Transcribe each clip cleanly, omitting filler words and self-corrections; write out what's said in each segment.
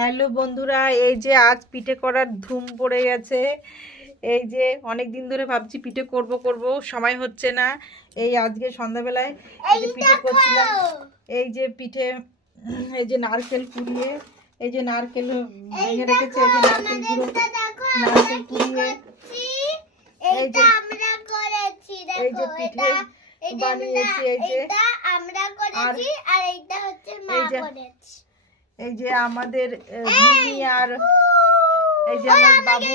Hello বন্ধুরা, এই যে আজ পিঠে করার ধুম পড়ে গেছে। এই যে অনেক দিন ধরে ভাবছি পিঠে করব করব, সময় হচ্ছে না। এই আজকে সন্ধ্যাবেলায় এই যে পিঠে করছিলাম। এই যে পিঠে, এই যে নারকেল কুড়িয়ে, এই যে নারকেল ভেঙে রেখেছে, এই যে নারকেল গুঁড়ো, নারকেল কুড়িয়ে এই যে আমরা করেছি। এই যে পিঠে বানিয়েছি, এই যে আমরা করেছি আর এইটা হচ্ছে মা করেছে। এই যে আমাদের মিনি আর এই যে আমার বাবু,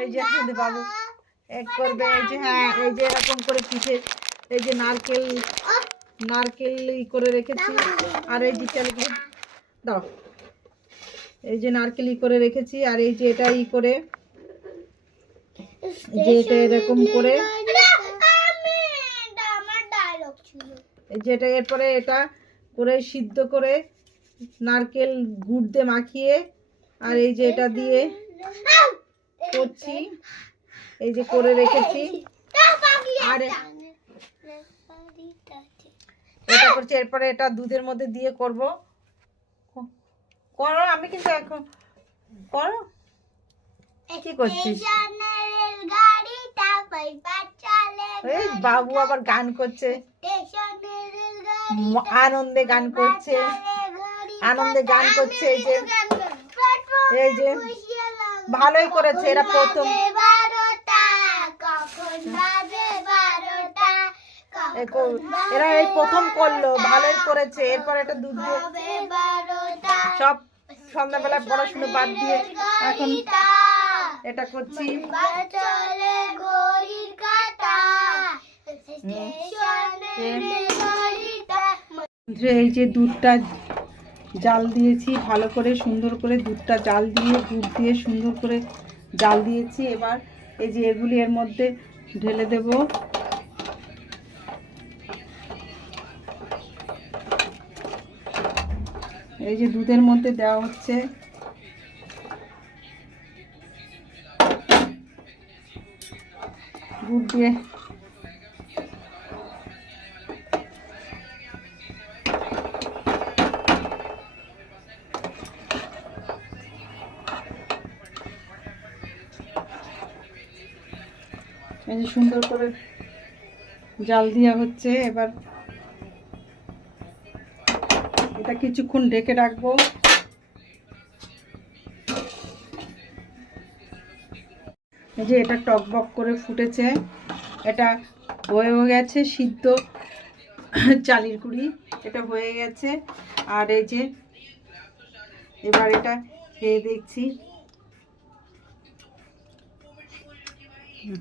এই যে আমাদের বাবু এক করবে। এই যে হ্যাঁ, এই যে এরকম করে পিঠে, এই যে নারকেল করে রেখেছি। আর এই যে চালকে দাও, এই যে নারকেল করে রেখেছি। আর এই যে এটা করে, যে এটা এরকম করে, এই যে এটা এরপরে এটা করে সিদ্ধ করে নারকেল গুড় দিয়ে মাখিয়ে, আর এই যে এটা দিয়ে করছি, এই যে করে রেখেছি। আর এটা করছি, এরপরে এটা দুধের মধ্যে দিয়ে করব। করো, আমি কিন্তু এখন করো। কি করছিস? এই বাবু আবার গান করছে, আনন্দে গান করছে, আনন্দে গান করছে। এই যে ভালোই করেছে, এরা প্রথম, এরা এই প্রথম করলো, ভালোই করেছে। এরপর একটা দুধ দিয়ে সব সন্ধ্যাবেলা পড়াশুনো বাদ দিয়ে এখন এটা করছি। এই যে দুধটা জাল দিয়েছি ভালো করে, সুন্দর করে দুধটা জাল দিয়ে, দুধ দিয়ে সুন্দর করে জাল দিয়েছি। এবার এই যে এগুলি এর মধ্যে ঢেলে দেব। এই যে দুধের মধ্যে দেওয়া হচ্ছে। দুধ দিয়ে এই যে সুন্দর করে জাল দেওয়া হচ্ছে। এবার এটা কিছুক্ষণ ঢেকে রাখবো। এই যে এটা টকবক করে ফুটেছে, এটা হয়েও গেছে সিদ্ধ চালের গুঁড়ি, এটা হয়ে গেছে। আর এই যে এবার এটা খেয়ে দেখছি,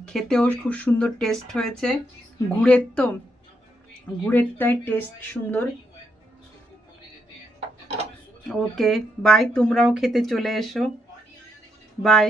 খেতেও খুব সুন্দর টেস্ট হয়েছে। গুড়ের তো, গুড়েরটাই টেস্ট সুন্দর। ওকে বাই, তোমরাও খেতে চলে এসো, বাই।